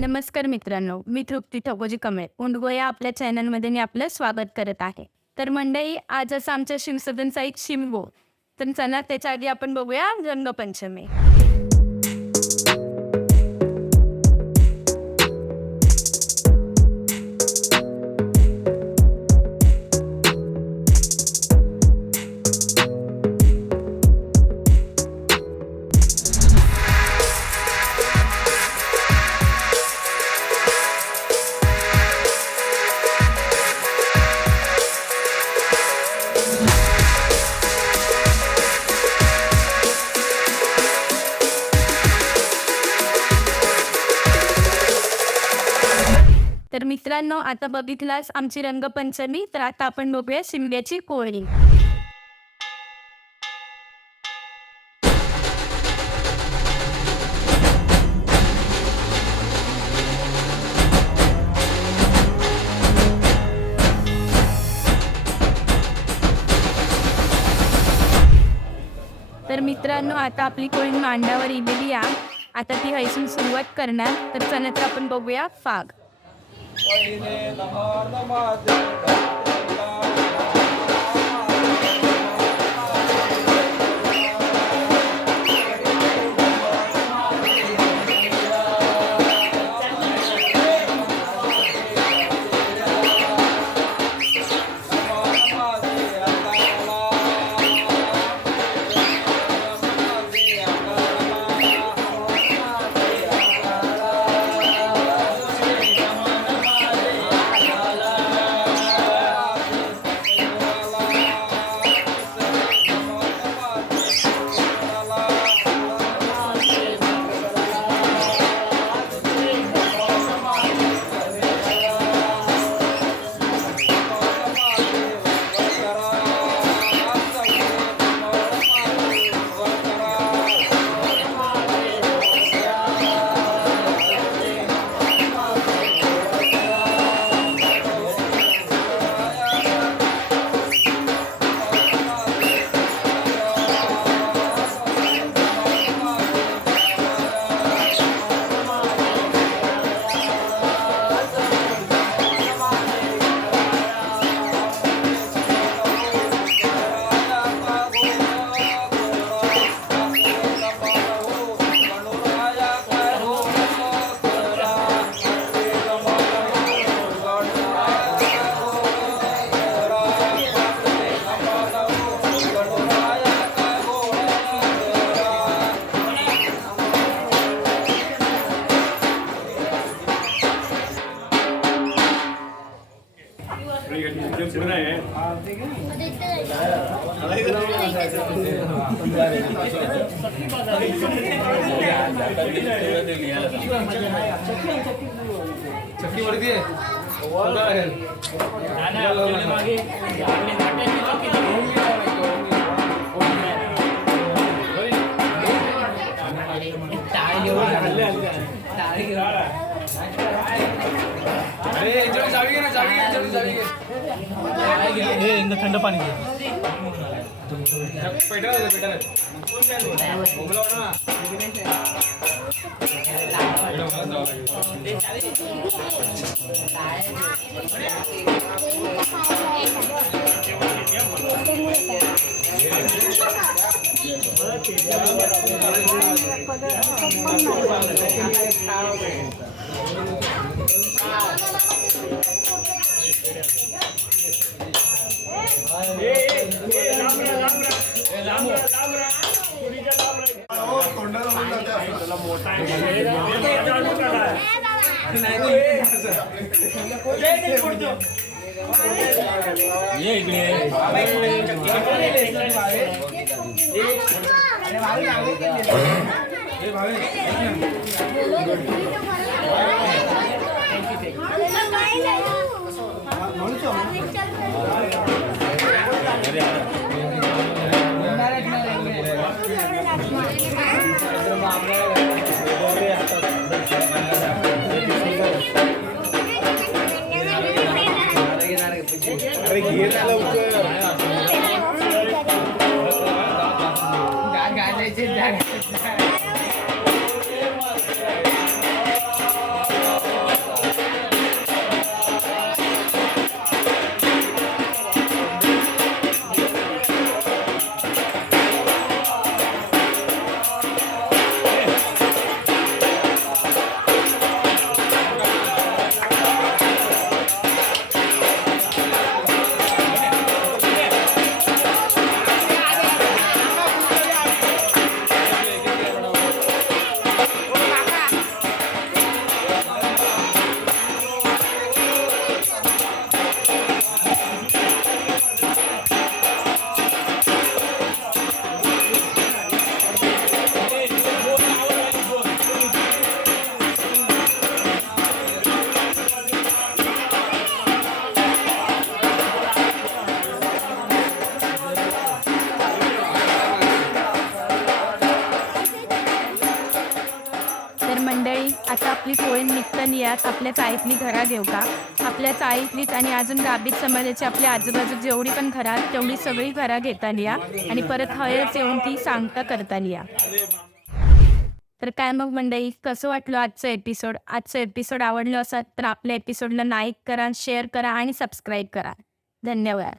नमस्कार मित्रांनो, मी तृप्ती ठकोजी कमेल. उंडगो या आपल्या चॅनलमध्ये मी आपलं स्वागत करत आहे. तर मंडळी, आज असं आमच्या शिवसदनचा एक शिमगो. तर चला त्याच्या आधी आपण बघूया रंगपंचमी. तर मित्रांनो, आता बघितलास आमची रंगपंचमी, तर आता आपण बघूया शिमग्याची पोळी. तर मित्रांनो, आता आपली कोळी मांडावर इलेली आहे. आता ती हैसून सुरुवात करणार. तर चला तर आपण बघूया फाग. थंड पाणी अरे घे ना लवकर. निघतं यात आपल्या चाळीतली घरा घेऊ का. आपल्या चाळीतलीच आणि अजून राबीत समाजाची आपल्या आजूबाजू जेवढी पण घरं आहेत तेवढी सगळी घरा घेता या आणि परत हळद येऊन ती सांगता करता या. तर काय मग मंडळी, कसं वाटलं आजचं एपिसोड आवडलं असेल तर आपल्या एपिसोडला लाईक करा, शेअर करा आणि सबस्क्राईब करा. धन्यवाद.